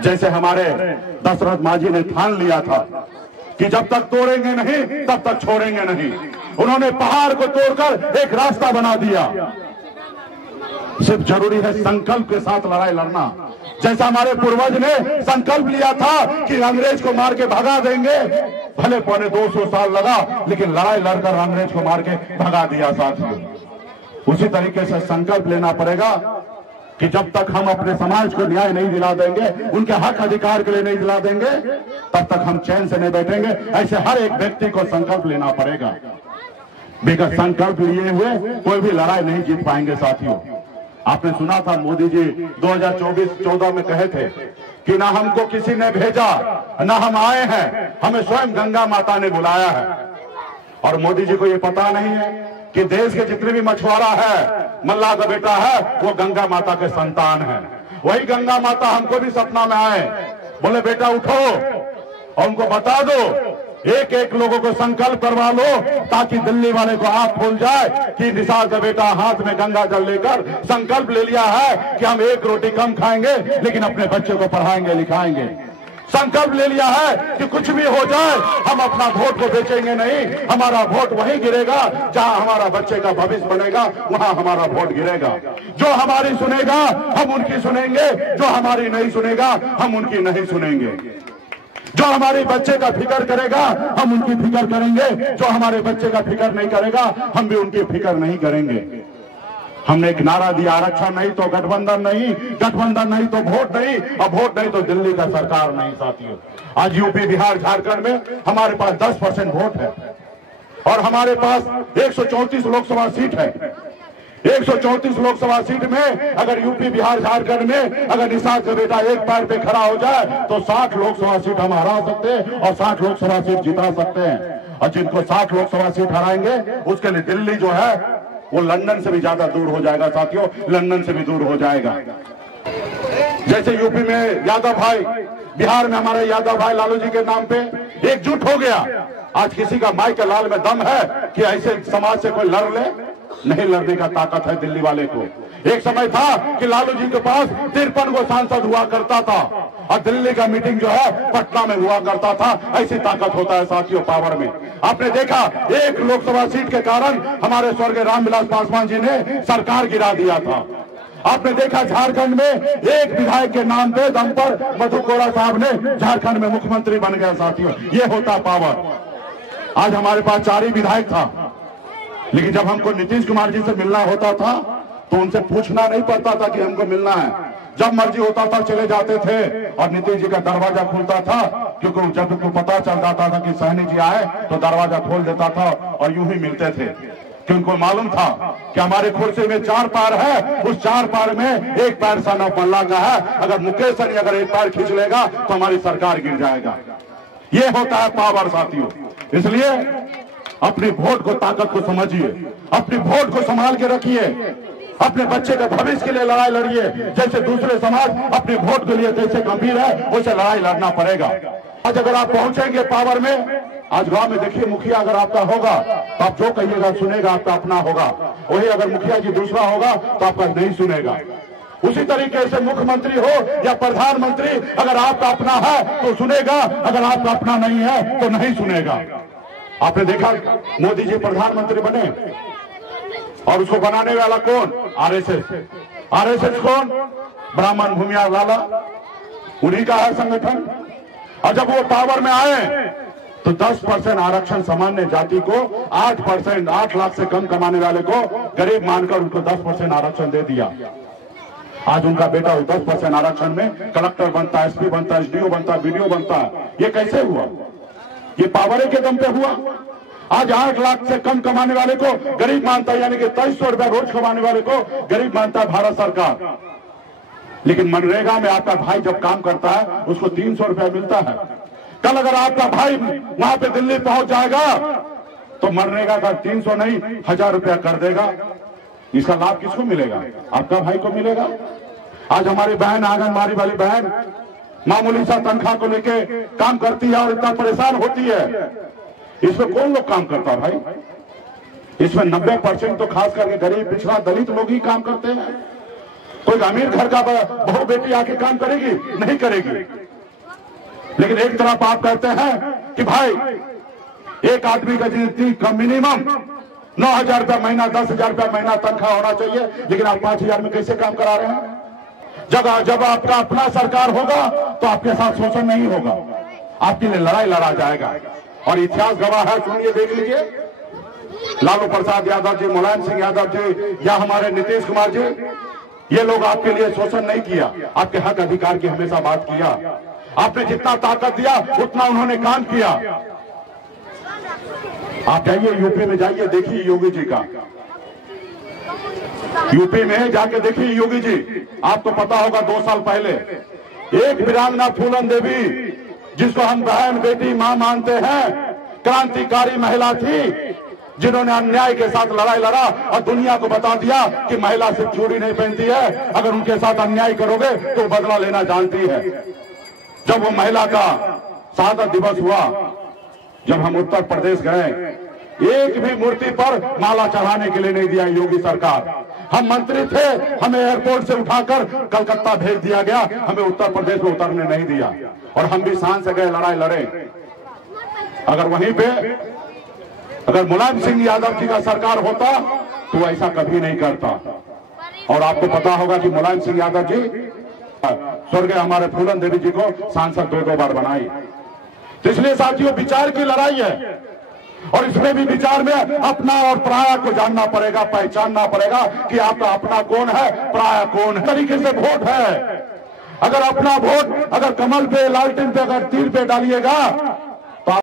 जैसे हमारे दशरथ मांझी ने ठान लिया था कि जब तक तोड़ेंगे नहीं तब तक छोड़ेंगे नहीं। उन्होंने पहाड़ को तोड़कर एक रास्ता बना दिया। सिर्फ जरूरी है संकल्प के साथ लड़ाई लड़ना। जैसा हमारे पूर्वज ने संकल्प लिया था कि अंग्रेज को मार के भगा देंगे, भले 250 साल लगा, लेकिन लड़ाई लड़कर अंग्रेज को मार के भगा दिया साथियों। उसी तरीके से संकल्प लेना पड़ेगा कि जब तक हम अपने समाज को न्याय नहीं दिला देंगे, उनके हक अधिकार के लिए नहीं दिला देंगे, तब तक हम चैन से नहीं बैठेंगे। ऐसे हर एक व्यक्ति को संकल्प लेना पड़ेगा। बगैर संकल्प लिए हुए कोई भी लड़ाई नहीं जीत पाएंगे साथियों। आपने सुना था मोदी जी 2014 में कहे थे कि ना हमको किसी ने भेजा, ना हम आए हैं, हमें स्वयं गंगा माता ने बुलाया है। और मोदी जी को ये पता नहीं है कि देश के जितने भी मछुआरा है, मल्लाह का बेटा है, वो गंगा माता के संतान है। वही गंगा माता हमको भी सपना में आए, बोले बेटा उठो और उनको बता दो, एक एक लोगों को संकल्प करवा लो ताकि दिल्ली वाले को आंख खुल जाए कि निसार का बेटा हाथ में गंगा जल लेकर संकल्प ले लिया है कि हम एक रोटी कम खाएंगे लेकिन अपने बच्चे को पढ़ाएंगे लिखाएंगे। संकल्प ले लिया है कि कुछ भी हो जाए हम अपना वोट को बेचेंगे नहीं, हमारा वोट वहीं गिरेगा जहां हमारा बच्चे का भविष्य बनेगा, वहां हमारा वोट गिरेगा। जो हमारी सुनेगा हम उनकी सुनेंगे, जो हमारी नहीं सुनेगा हम उनकी नहीं सुनेंगे। जो हमारे बच्चे का फिक्र करेगा हम उनकी फिक्र करेंगे, जो हमारे बच्चे का फिक्र नहीं करेगा हम भी उनकी फिक्र नहीं करेंगे। हमने एक नारा दिया, आरक्षण नहीं तो गठबंधन नहीं, गठबंधन नहीं तो वोट नहीं, और वोट नहीं तो दिल्ली का सरकार नहीं साथियों। आज यूपी, बिहार, झारखंड में हमारे पास 10% वोट है और हमारे पास 134 लोकसभा सीट है। 134 लोकसभा सीट में अगर यूपी, बिहार, झारखंड में अगर निसार का बेटा एक पैर पे खड़ा हो जाए तो 60 लोकसभा सीट हम हरा सकते हैं और 60 लोकसभा सीट जिता सकते हैं। और जिनको 60 लोकसभा सीट हराएंगे उसके लिए दिल्ली जो है वो लंदन से भी ज्यादा दूर हो जाएगा साथियों, लंदन से भी दूर हो जाएगा। जैसे यूपी में यादव भाई, बिहार में हमारे यादव भाई लालू जी के नाम पे एकजुट हो गया। आज किसी का माई के लाल में दम है कि ऐसे समाज से कोई लड़ ले? नहीं लड़ने का ताकत है दिल्ली वाले को। एक समय था कि लालू जी के पास 53 को सांसद हुआ करता था और दिल्ली का मीटिंग जो है पटना में हुआ करता था। ऐसी ताकत होता है साथियों पावर में। आपने देखा एक लोकसभा सीट के कारण हमारे स्वर्गीय रामविलास पासवान जी ने सरकार गिरा दिया था। आपने देखा झारखंड में एक विधायक के नाम पे दम पर मधु कोड़ा साहब ने झारखंड में मुख्यमंत्री बन गया साथियों। ये होता पावर। आज हमारे पास 4 ही विधायक था, लेकिन जब हमको नीतीश कुमार जी से मिलना होता था तो उनसे पूछना नहीं पड़ता था कि हमको मिलना है। जब मर्जी होता था चले जाते थे और नीतीश जी का दरवाजा खुलता था, क्योंकि जब उनको पता चल जाता था कि सहनी जी आए तो दरवाजा खोल देता था और यूं ही मिलते थे। कि उनको मालूम था कि हमारे कुर्सी में 4 पैर है, उस 4 पैर में एक पैर सन ऑफ मल्ला का है। अगर मुकेश सहनी अगर एक पैर खींच लेगा तो हमारी सरकार गिर जाएगा। ये होता है पावर साथियों। इसलिए अपनी वोट को ताकत को समझिए, अपनी वोट को संभाल के रखिए, अपने बच्चे के भविष्य के लिए लड़ाई लड़िए। जैसे दूसरे समाज अपने वोट के लिए जैसे गंभीर है वैसे लड़ाई लड़ना पड़ेगा। आज अगर आप पहुंचेंगे पावर में, आज गांव में देखिए मुखिया अगर आपका होगा तो आप जो कहिएगा सुनेगा, आपका अपना होगा। वही अगर मुखिया जी दूसरा होगा तो आपका नहीं सुनेगा। उसी तरीके से मुख्यमंत्री हो या प्रधानमंत्री, अगर आपका अपना है तो सुनेगा, अगर आपका अपना नहीं है तो नहीं सुनेगा। आपने देखा मोदी जी प्रधानमंत्री बने और उसको बनाने वाला कौन? आरएसएस। आरएसएस कौन? ब्राह्मण भूमियार लाला, उन्हीं का है संगठन। और जब वो पावर में आए तो 10% आरक्षण सामान्य जाति को, 8%, 8 लाख से कम कमाने वाले को गरीब मानकर उनको 10% आरक्षण दे दिया। आज उनका बेटा 10% आरक्षण में कलेक्टर बनता है, एसपी बनता है, एसडीओ बनता है, बीडीओ बनता है। ये कैसे हुआ? ये पावर के दम पे हुआ। आज 8 लाख से कम कमाने वाले को गरीब मानता है, यानी कि 2300 रुपया रोज कमाने वाले को गरीब मानता है भारत सरकार। लेकिन मनरेगा में आपका भाई जब काम करता है उसको 300 रुपया मिलता है। कल अगर आपका भाई वहां पे दिल्ली पहुंच जाएगा तो मनरेगा का 300 नहीं 1000 रुपया कर देगा। इसका लाभ किसको मिलेगा? आपका भाई को मिलेगा। आज हमारी बहन, आंगनबाड़ी वाली बहन मामूली सा तनख्वाह को लेके काम करती है और इतना परेशान होती है। इसमें कौन लोग काम करता है भाई? इसमें 90% तो खास करके गरीब, पिछड़ा, दलित लोग ही काम करते हैं। कोई अमीर घर का बहू बेटी आके काम करेगी? नहीं करेगी। लेकिन एक तरफ आप कहते हैं कि भाई एक आदमी का जितनी कम मिनिमम 9,000 रुपया महीना, 10,000 रुपया महीना तनख्वाह होना चाहिए, लेकिन आप 5,000 में कैसे काम करा रहे हैं? जब आपका अपना सरकार होगा तो आपके साथ शोषण नहीं होगा, आपके लिए लड़ाई लड़ा जाएगा। और इतिहास गवाह है, सुनिए, देख लीजिए, लालू प्रसाद यादव जी, मुलायम सिंह यादव जी या हमारे नीतीश कुमार जी, ये लोग आपके लिए शोषण नहीं किया, आपके हक अधिकार की हमेशा बात किया। आपने जितना ताकत दिया उतना उन्होंने काम किया। आप जाइए यूपी में, जाइए देखिए योगी जी का, यूपी में जाके देखिए योगी जी। आपको पता होगा 2 साल पहले एक वीरांगना फूलन देवी, जिसको हम बहन बेटी मां मानते हैं, क्रांतिकारी महिला थी, जिन्होंने अन्याय के साथ लड़ाई लड़ा और दुनिया को बता दिया कि महिला सिर्फ चूड़ी नहीं पहनती है, अगर उनके साथ अन्याय करोगे तो बदला लेना जानती है। जब वो महिला का शहादत दिवस हुआ, जब हम उत्तर प्रदेश गए, एक भी मूर्ति पर माला चढ़ाने के लिए नहीं दिया योगी सरकार। हम मंत्री थे, हमें एयरपोर्ट से उठाकर कलकत्ता भेज दिया गया, हमें उत्तर प्रदेश में उतरने नहीं दिया, और हम भी शान से गए, लड़ाई लड़े। अगर वहीं पे अगर मुलायम सिंह यादव जी का सरकार होता तो ऐसा कभी नहीं करता। और आपको पता होगा कि मुलायम सिंह यादव जी स्वर्गीय हमारे फूलन देवी जी को सांसद 2 बार बनाई। तो इसलिए साथियों, विचार की लड़ाई है, और इसमें भी विचार में अपना और पराया को जानना पड़ेगा, पहचानना पड़ेगा कि आपका अपना कौन है, पराया कौन है। तरीके से वोट है, अगर अपना वोट अगर कमल पे, लालटेन पे अगर तीर पे डालिएगा